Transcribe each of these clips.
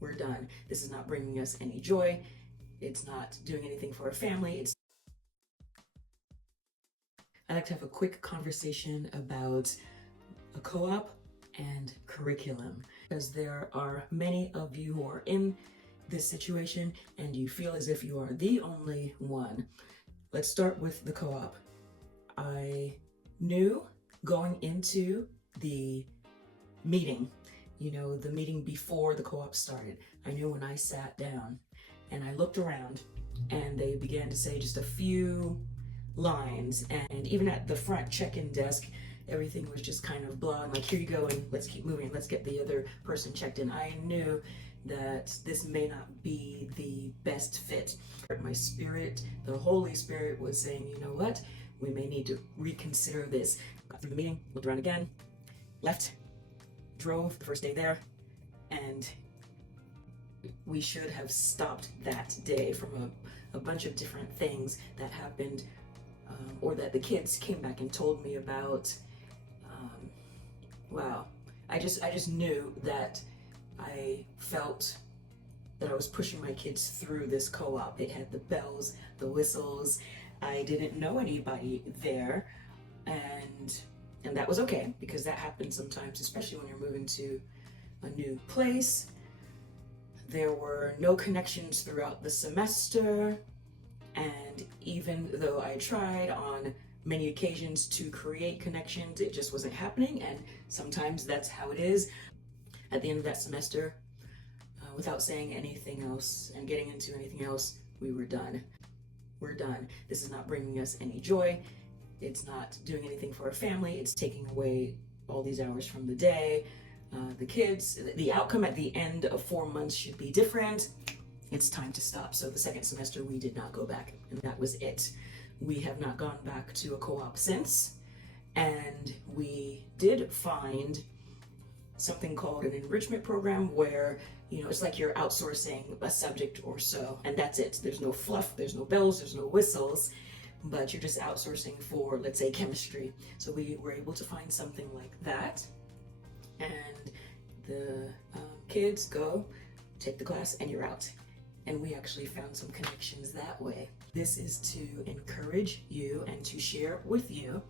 We're done. This is not bringing us any joy. It's not doing anything for our family. I'd like to have a quick conversation about a co-op and curriculum, because there are many of you who are in this situation and you feel as if you are the only one. Let's start with the co-op. I knew going into the meeting, the meeting before the co-op started, I knew when I sat down and I looked around and they began to say just a few lines, and even at the front check-in desk, everything was just kind of blah, and like, here you go, and let's keep moving, let's get the other person checked in. I knew that this may not be the best fit. My spirit, the Holy Spirit, was saying, you know what, we may need to reconsider this. Got through the meeting, looked around again, left, drove the first day there, and we should have stopped that day from a bunch of different things that happened, or that the kids came back and told me about. Wow, I just knew that I felt that I was pushing my kids through this co-op. It had the bells, the whistles. I didn't know anybody there, and that was okay, because that happens sometimes, especially when you're moving to a new place. There were no connections throughout the semester, and even though I tried on many occasions to create connections, it just wasn't happening, and sometimes that's how it is. At the end of that semester, without saying anything else and getting into anything else, we were done. We're done. This is not bringing us any joy. It's not doing anything for our family. It's taking away all these hours from the day. The kids, the outcome at the end of 4 months should be different. It's time to stop. So the second semester, we did not go back, and that was it. We have not gone back to a co-op since, and we did find something called an enrichment program where, it's like you're outsourcing a subject or so, and that's it. There's no fluff, there's no bells, there's no whistles, but you're just outsourcing for, let's say, chemistry. So we were able to find something like that, and the kids go, take the class, and you're out. And we actually found some connections that way. This is to encourage you and to share with you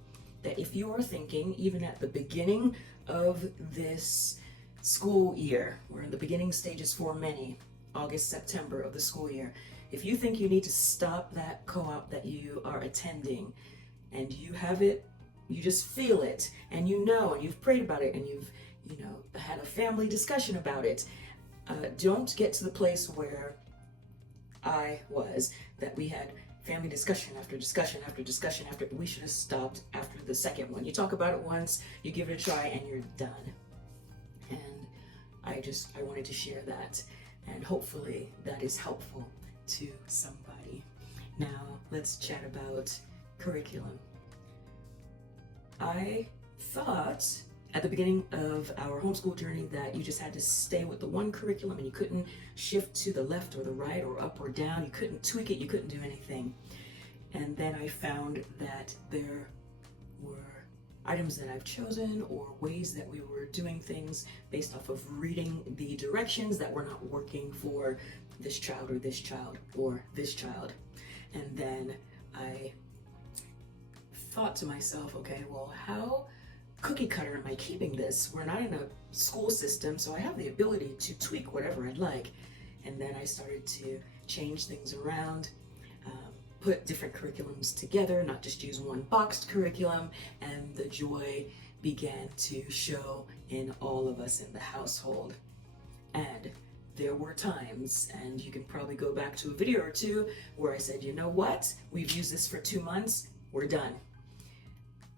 that if you are thinking, even at the beginning of this school year, we're in the beginning stages for many, August, September of the school year, if you think you need to stop that co-op that you are attending, and you have it, you just feel it, and and you've prayed about it, and you've had a family discussion about it, don't get to the place where I was, that we had family discussion after discussion after discussion after. We should have stopped after the second one. You talk about it once, you give it a try, and you're done. And I wanted to share that, and hopefully that is helpful to somebody. Now let's chat about curriculum. I thought at the beginning of our homeschool journey that you just had to stay with the one curriculum, and you couldn't shift to the left or the right or up or down. You couldn't tweak it, you couldn't do anything. And then I found that there were items that I've chosen, or ways that we were doing things based off of reading the directions, that were not working for this child or this child or this child. And then I thought to myself, okay, well, how cookie cutter am I keeping this? We're not in a school system, so I have the ability to tweak whatever I'd like. And then I started to change things around, put different curriculums together, not just use one boxed curriculum, and the joy began to show in all of us in the household. And there were times, and you can probably go back to a video or two, where I said, you know what, we've used this for 2 months, we're done.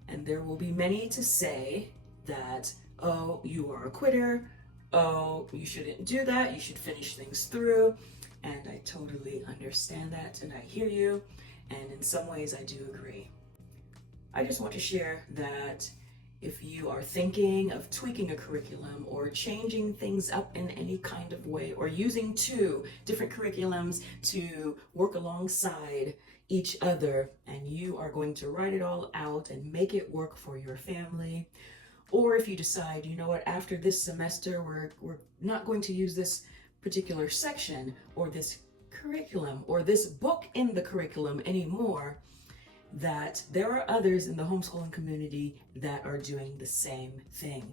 And there will be many to say that, oh, you are a quitter, oh, you shouldn't do that, you should finish things through. And I totally understand that, and I hear you, and in some ways I do agree. I just want to share that if you are thinking of tweaking a curriculum or changing things up in any kind of way, or using 2 different curriculums to work alongside each other, and you are going to write it all out and make it work for your family, or if you decide, you know what, after this semester we're not going to use this particular section or this curriculum or this book in the curriculum anymore, that there are others in the homeschooling community that are doing the same thing.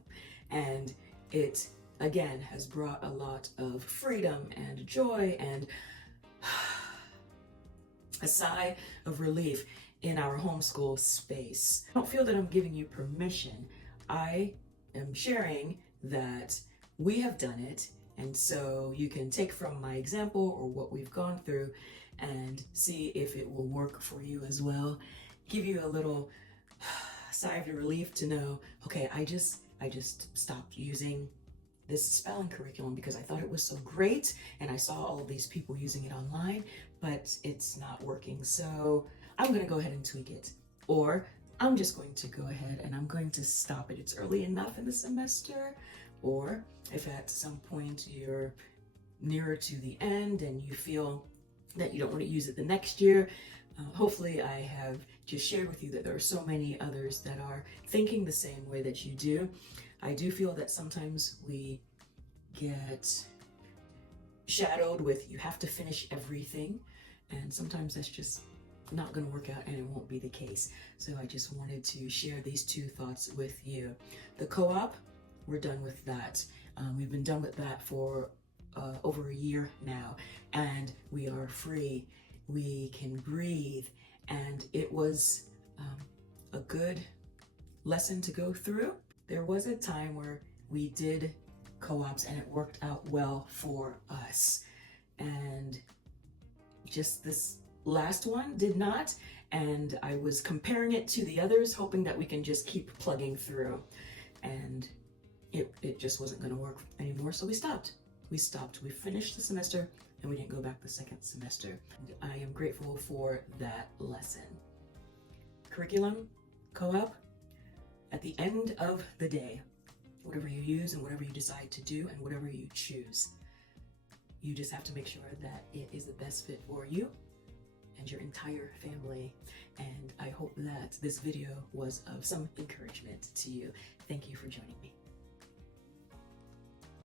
And it, again, has brought a lot of freedom and joy and a sigh of relief in our homeschool space. I don't feel that I'm giving you permission. I am sharing that we have done it, and so you can take from my example or what we've gone through and see if it will work for you as well. Give you a little sigh of relief to know, okay, I just stopped using this spelling curriculum because I thought it was so great and I saw all of these people using it online, but it's not working. So I'm going to go ahead and tweak it. Or I'm just going to go ahead and I'm going to stop it. It's early enough in the semester. Or if at some point you're nearer to the end and you feel that you don't want to use it the next year, hopefully I have just shared with you that there are so many others that are thinking the same way that you do. I do feel that sometimes we get shadowed with you have to finish everything, and sometimes that's just not going to work out and it won't be the case. So I just wanted to share these two thoughts with you. The co-op, we're done with that. We've been done with that for over a year now, and we are free. We can breathe, and it was a good lesson to go through. There was a time where we did co-ops and it worked out well for us, and just this last one did not, and I was comparing it to the others, hoping that we can just keep plugging through, and it just wasn't going to work anymore, so we stopped. We finished the semester and we didn't go back the second semester. I am grateful for that lesson. Curriculum, co-op, at the end of the day, whatever you use and whatever you decide to do and whatever you choose, you just have to make sure that it is the best fit for you and your entire family. And I hope that this video was of some encouragement to you. Thank you for joining me.